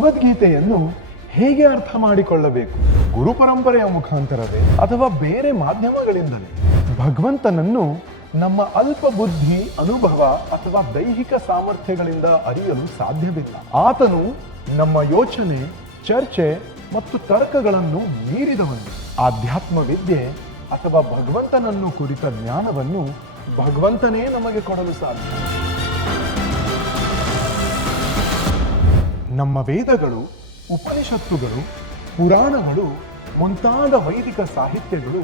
ಭಗವದ್ಗೀತೆಯನ್ನು ಹೇಗೆ ಅರ್ಥ ಮಾಡಿಕೊಳ್ಳಬೇಕು? ಗುರು ಪರಂಪರೆಯ ಮುಖಾಂತರವೇ ಅಥವಾ ಬೇರೆ ಮಾಧ್ಯಮಗಳಿಂದಲೇ? ಭಗವಂತನನ್ನು ನಮ್ಮ ಅಲ್ಪ ಬುದ್ಧಿ, ಅನುಭವ ಅಥವಾ ದೈಹಿಕ ಸಾಮರ್ಥ್ಯಗಳಿಂದ ಅರಿಯಲು ಸಾಧ್ಯವಿಲ್ಲ. ಆತನು ನಮ್ಮ ಯೋಚನೆ, ಚರ್ಚೆ ಮತ್ತು ತರ್ಕಗಳನ್ನು ಮೀರಿದವನು. ಆಧ್ಯಾತ್ಮ ವಿದ್ಯೆ ಅಥವಾ ಭಗವಂತನನ್ನು ಕುರಿತ ಜ್ಞಾನವನ್ನು ಭಗವಂತನೇ ನಮಗೆ ಕೊಡಲು ಸಾಧ್ಯ. ನಮ್ಮ ವೇದಗಳು, ಉಪನಿಷತ್ತುಗಳು, ಪುರಾಣಗಳು ಮುಂತಾದ ವೈದಿಕ ಸಾಹಿತ್ಯಗಳು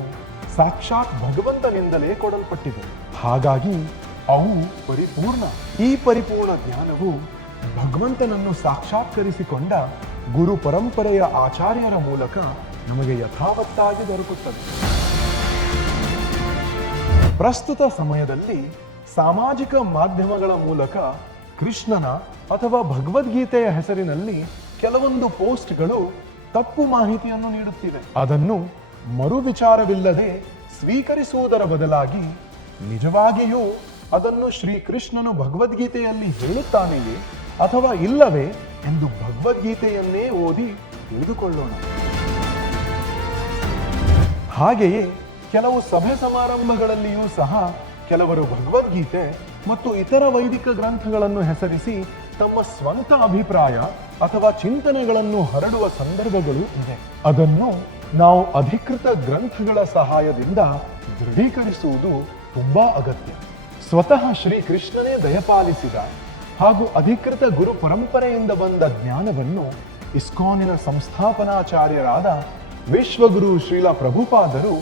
ಸಾಕ್ಷಾತ್ ಭಗವಂತನಿಂದಲೇ ಕೊಡಲ್ಪಟ್ಟಿವೆ. ಹಾಗಾಗಿ ಅವು ಪರಿಪೂರ್ಣ. ಈ ಪರಿಪೂರ್ಣ ಜ್ಞಾನವು ಭಗವಂತನನ್ನು ಸಾಕ್ಷಾತ್ಕರಿಸಿಕೊಂಡ ಗುರು ಪರಂಪರೆಯ ಆಚಾರ್ಯರ ಮೂಲಕ ನಮಗೆ ಯಥಾವತ್ತಾಗಿ ದೊರಕುತ್ತದೆ. ಪ್ರಸ್ತುತ ಸಮಯದಲ್ಲಿ ಸಾಮಾಜಿಕ ಮಾಧ್ಯಮಗಳ ಮೂಲಕ ಕೃಷ್ಣನ ಅಥವಾ ಭಗವದ್ಗೀತೆಯ ಹೆಸರಿನಲ್ಲಿ ಕೆಲವೊಂದು ಪೋಸ್ಟ್ಗಳು ತಪ್ಪು ಮಾಹಿತಿಯನ್ನು ನೀಡುತ್ತಿವೆ. ಅದನ್ನು ಮರು ವಿಚಾರವಿಲ್ಲದೆ ಸ್ವೀಕರಿಸುವುದರ ಬದಲಾಗಿ ನಿಜವಾಗಿಯೂ ಅದನ್ನು ಶ್ರೀಕೃಷ್ಣನು ಭಗವದ್ಗೀತೆಯಲ್ಲಿ ಹೇಳುತ್ತಾನೆಯೇ ಅಥವಾ ಇಲ್ಲವೇ ಎಂದು ಭಗವದ್ಗೀತೆಯನ್ನೇ ಓದಿ ತಿಳಿದುಕೊಳ್ಳೋಣ. ಹಾಗೆಯೇ ಕೆಲವು ಸಭೆ ಸಮಾರಂಭಗಳಲ್ಲಿಯೂ ಸಹ ಕೆಲವರು ಭಗವದ್ಗೀತೆ ಮತ್ತು ಇತರ ವೈದಿಕ ಗ್ರಂಥಗಳನ್ನು ಹೆಸರಿಸಿ ತಮ್ಮ ಸ್ವಂತ ಅಭಿಪ್ರಾಯ ಅಥವಾ ಚಿಂತನೆಗಳನ್ನು ಹರಡುವ ಸಂದರ್ಭಗಳು ಇದೆ. ಅದನ್ನು ನಾವು ಅಧಿಕೃತ ಗ್ರಂಥಗಳ ಸಹಾಯದಿಂದ ದೃಢೀಕರಿಸುವುದು ತುಂಬಾ ಅಗತ್ಯ. ಸ್ವತಃ ಶ್ರೀಕೃಷ್ಣನೇ ದಯಪಾಲಿಸಿದ ಹಾಗೂ ಅಧಿಕೃತ ಗುರು ಪರಂಪರೆಯಿಂದ ಬಂದ ಜ್ಞಾನವನ್ನು ಇಸ್ಕಾನಿನ ಸಂಸ್ಥಾಪನಾಚಾರ್ಯರಾದ ವಿಶ್ವಗುರು ಶ್ರೀಲ ಪ್ರಭುಪಾದರು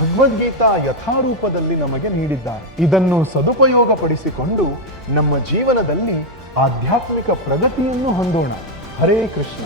ಭಗವದ್ಗೀತಾ ಯಥಾರೂಪದಲ್ಲಿ ನಮಗೆ ನೀಡಿದ್ದಾರೆ. ಇದನ್ನು ಸದುಪಯೋಗಪಡಿಸಿಕೊಂಡು ನಮ್ಮ ಜೀವನದಲ್ಲಿ ಆಧ್ಯಾತ್ಮಿಕ ಪ್ರಗತಿಯನ್ನು ಹೊಂದೋಣ. ಹರೇ ಕೃಷ್ಣ.